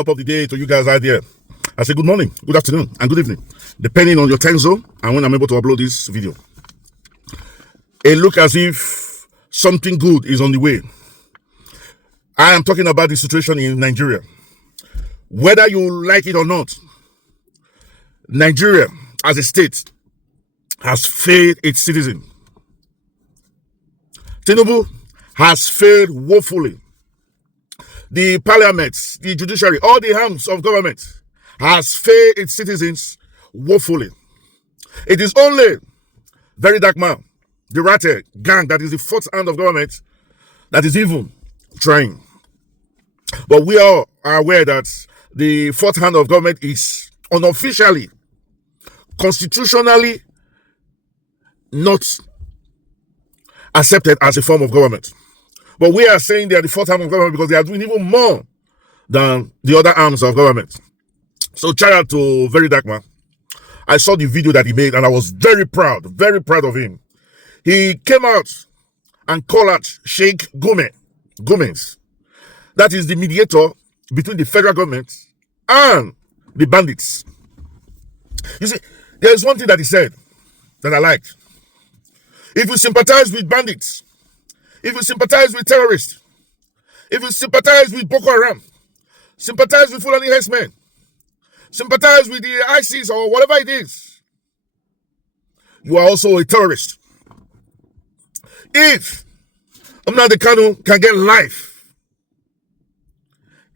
Top of the day to you guys out there. I say good morning, good afternoon, and good evening, depending on your time zone and when I'm able to upload this video. It looks as if something good is on the way. I am talking about the situation in Nigeria. Whether you like it or not, Nigeria as a state has failed its citizens. Tinubu has failed woefully. The parliament, the judiciary, all the arms of government has failed its citizens woefully. It is only Very Dark Man, the Rate gang, that is the fourth hand of government, that is even trying. But we all are aware that the fourth hand of government is unofficially, constitutionally not accepted as a form of government. But we are saying they are the fourth arm of government because they are doing even more than the other arms of government. So shout out to Very Dark Man. I saw the video that he made and I was very proud of him. He came out and called out Sheikh Gomez. That is the mediator between the federal government and the bandits. You see, there is one thing that he said that I liked. If you sympathize with bandits, if you sympathize with terrorists, if you sympathize with Boko Haram, sympathize with Fulani herdsmen, sympathize with the ISIS or whatever it is, you are also a terrorist. If Nnamdi Kanu can get life,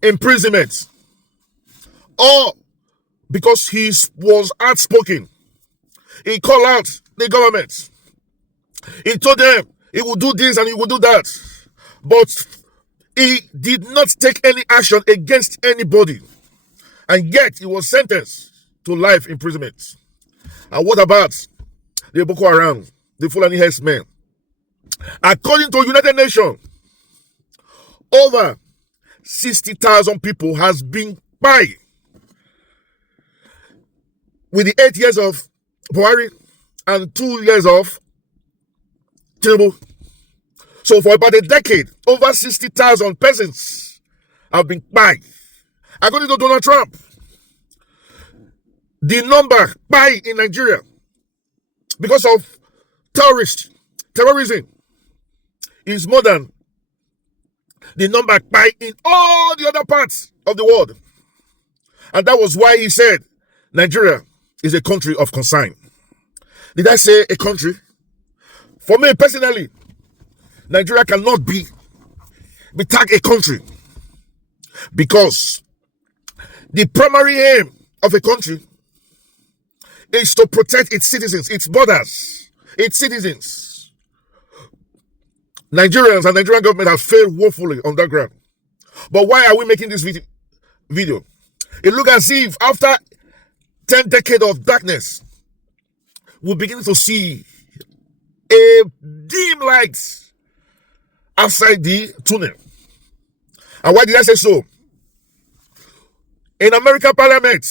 imprisonment, or because he was outspoken, he called out the government, he told them he would do this and he would do that, but he did not take any action against anybody, and yet he was sentenced to life imprisonment. And what about the Boko Haram, the Fulani herdsmen? According to United Nations, over 60,000 people has been by with the 8 years of Buhari and 2 years of Tinubu. So for about a decade, over 60,000 persons have been by. According to Donald Trump, the number by in Nigeria because of terrorism is more than the number by in all the other parts of the world. And that was why he said Nigeria is a country of consign. Did I say a country? For me personally, Nigeria cannot be tagged a country because the primary aim of a country is to protect its citizens, its borders, its citizens. Nigerians and Nigerian government have failed woefully on that ground. But why are we making this video? It looks as if after 10 decades of darkness, we're beginning to see a dim light outside the tunnel. And why did I say so? In American Parliament,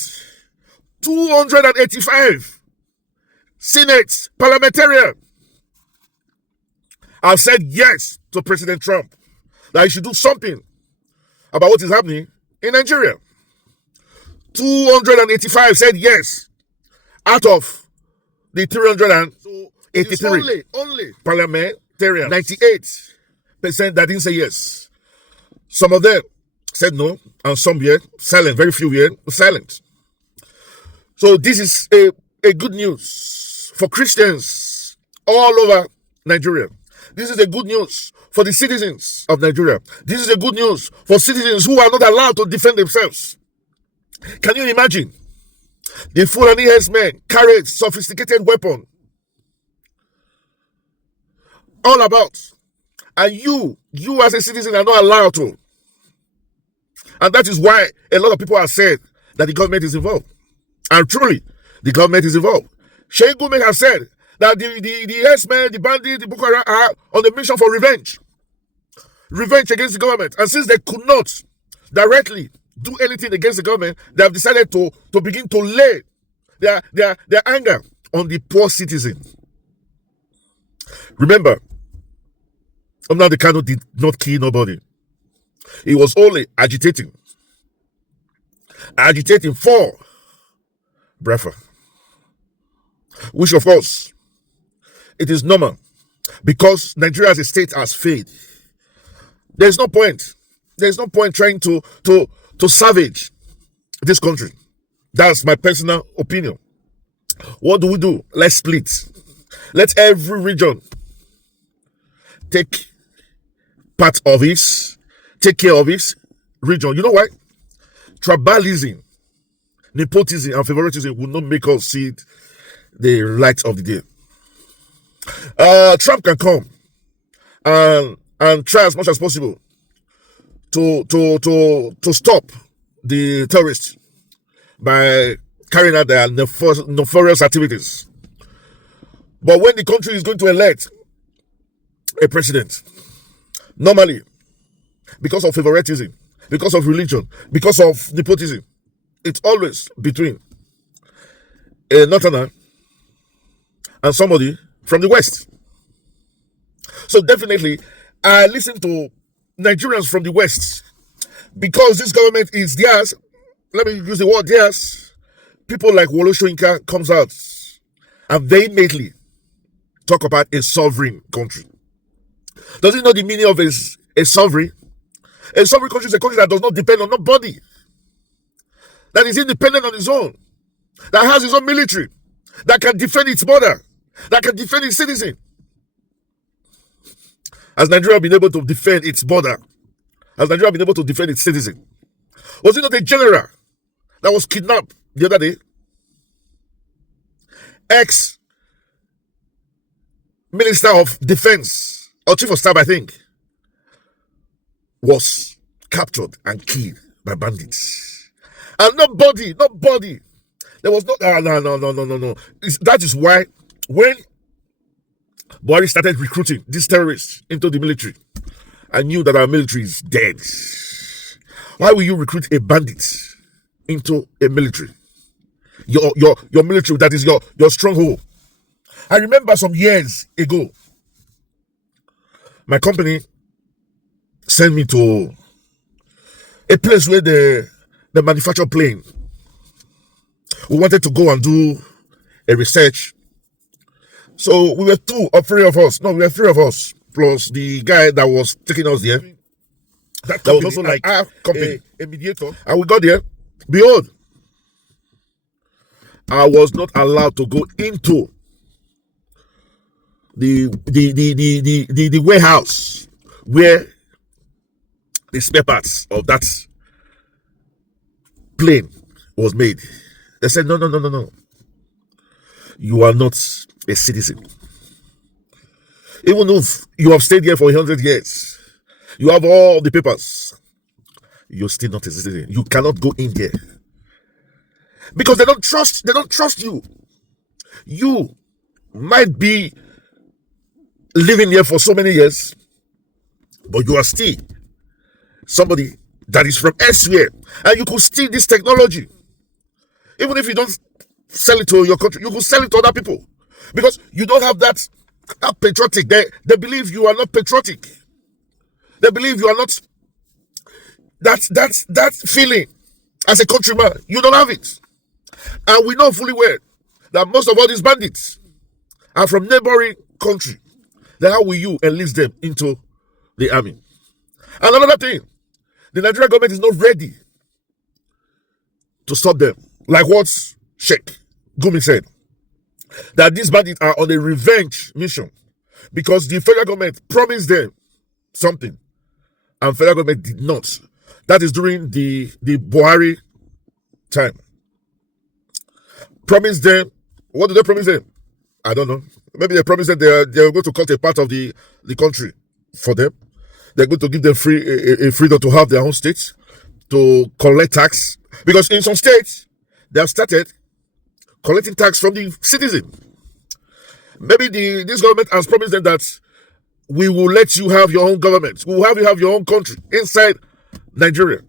285 Senate parliamentarians have said yes to President Trump that he should do something about what is happening in Nigeria. 285 said yes out of the 383 only parliamentarians. 98% that didn't say yes. Some of them said no, and some here silent. Very few here silent. So this is a good news for Christians all over Nigeria. This is a good news for the citizens of Nigeria. This is a good news for citizens who are not allowed to defend themselves. Can you imagine? The Fulani herdsmen carried sophisticated weapon all about, and you as a citizen are not allowed to. And that is why a lot of people have said that the government is involved. And truly, the government is involved. Sheikh Gomez has said that the herdsmen, the bandits, the Boko Haram are on a mission for revenge. Revenge against the government. And since they could not directly do anything against the government, they have decided to begin to lay their anger on the poor citizen. Remember, Nnamdi Kanu did not kill nobody. He was only agitating. agitating for Biafra, which of course it is normal because Nigeria as a state has failed. There's no point. There's no point trying to savage this country. That's my personal opinion. What do? Let's split. Let every region take part of his, take care of his region. You know why? Tribalism, nepotism, and favoritism will not make us see the light of the day. Trump can come and try as much as possible to stop the terrorists by carrying out their nefarious activities. But when the country is going to elect a president, normally, because of favoritism, because of religion, because of nepotism, it's always between a northerner and somebody from the West. So definitely, I listen to Nigerians from the West because this government is theirs. Let me use the word theirs. People like Wole Soyinka comes out and vehemently talk about a sovereign country. Does he know the meaning of a sovereign? A sovereign country is a country that does not depend on nobody, that is independent on its own, that has its own military, that can defend its border, that can defend its citizen. Has Nigeria been able to defend its border? Has Nigeria been able to defend its citizen? Was it not a general that was kidnapped the other day? Ex-Minister of Defense, or Chief of Staff, I think, was captured and killed by bandits. And nobody, there was no. That is why when Buhari started recruiting these terrorists into the military, I knew that our military is dead. Why will you recruit a bandit into a military? Your military, that is your stronghold. I remember some years ago, my company sent me to a place where they manufacture plane. We wanted to go and do a research. So we were two or three of us. No, we were three of us, plus the guy that was taking us there. That was also like our company, a mediator. And we got there. Behold, I was not allowed to go into the warehouse where the spare parts of that plane was made. They said, no. You are not a citizen. Even if you have stayed here for 100 years, you have all the papers, you're still not a citizen. You cannot go in there. Because they don't trust you. You might be living here for so many years, but you are still somebody that is from elsewhere, and you could steal this technology. Even if you don't sell it to your country, you could sell it to other people because you don't have that patriotic. They believe you are not patriotic. They believe you are not that feeling as a countryman. You don't have it, and we know fully well that most of all these bandits are from neighboring country. Then how will you enlist them into the army? And another thing, the Nigerian government is not ready to stop them. Like what Sheikh Gumi said, that these bandits are on a revenge mission because the federal government promised them something and federal government did not. That is during the Buhari time. Promised them, what did they promise them? I don't know. Maybe they promised them they're going to cut a part of the country for them. They're going to give them freedom to have their own states, to collect tax. Because in some states, they have started collecting tax from the citizen. Maybe this government has promised them that we will let you have your own government. We will have you have your own country inside Nigeria.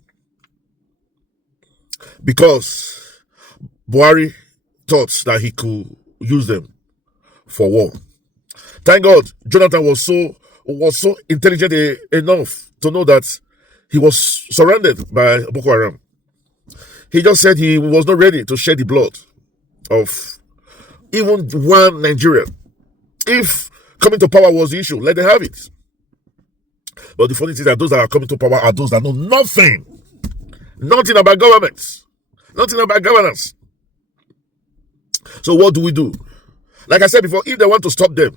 Because Buhari thought that he could use them for war. Thank God, Jonathan was so intelligent enough to know that he was surrounded by Boko Haram. He just said he was not ready to shed the blood of even one Nigerian. If coming to power was the issue, let them have it. But the funny thing is that those that are coming to power are those that know nothing about government, nothing about governance. So what do we do? Like I said before, if they want to stop them,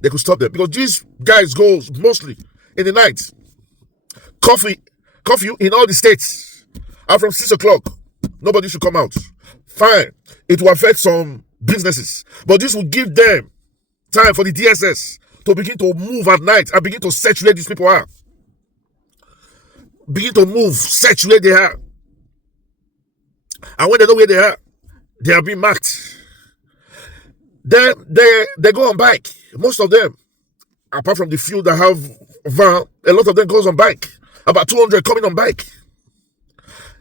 they could stop them, because these guys go mostly in the night. Curfew in all the states are from 6 o'clock. Nobody should come out. Fine, it will affect some businesses, but this will give them time for the DSS to begin to move at night and begin to search where these people are. Begin to move, search where they are. And when they know where they are being marked. Then they go on bike. Most of them, apart from the few that have van, a lot of them goes on bike. About 200 coming on bike.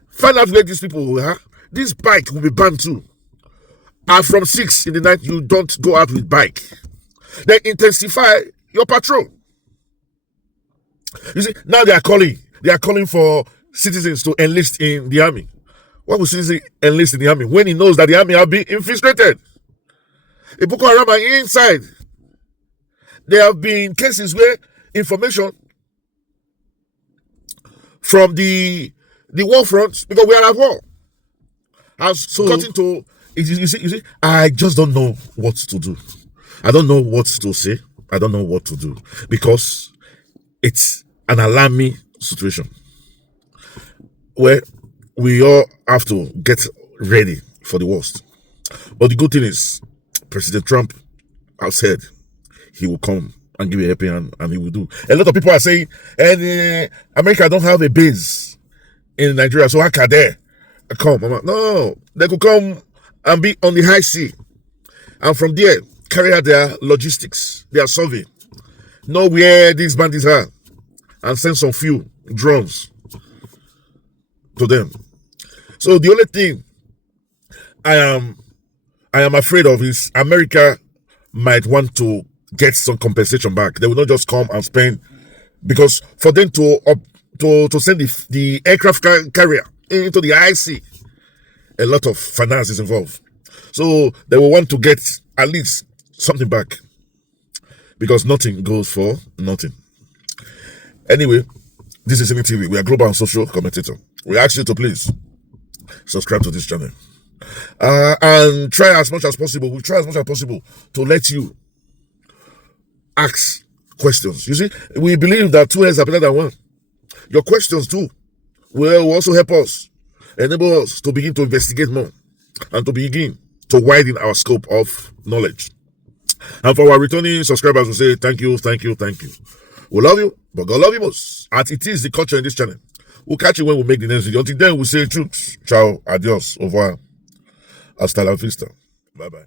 Find out where these people are. This bike will be banned too. And from 6 in the night, you don't go out with bike. Then intensify your patrol. You see, now they are calling for citizens to enlist in the army. Why would citizens enlist in the army when he knows that the army are being infiltrated? The Boko Haram are inside. There have been cases where information from the war front, because we are at war, has gotten to. You see, I just don't know what to do. I don't know what to say. I don't know what to do, because it's an alarming situation where we all have to get ready for the worst. But the good thing is, President Trump has said he will come and give a helping hand, and he will do. A lot of people are saying, and America don't have a base in Nigeria, so how can they come? No, they could come and be on the high sea, and from there carry out their logistics, their survey, know where these bandits are, and send some few drones to them. So the only thing I am afraid of is America might want to get some compensation back. They will not just come and spend, because for them to send the aircraft carrier into the high sea, a lot of finance is involved. So they will want to get at least something back, because nothing goes for nothing. Anyway, this is Cine TV. We are global and social commentator. We ask you to please subscribe to this channel. And try as much as possible. We try as much as possible to let you ask questions. You see, we believe that 2 heads are better than one. Your questions too will also help us, enable us to begin to investigate more and to begin to widen our scope of knowledge. And for our returning subscribers, we say thank you, thank you, thank you. We love you, but God love you most. And it is the culture in this channel. We'll catch you when we make the next video. Until then, we say truth. Ciao, adios, au revoir. Hasta la vista. Bye-bye.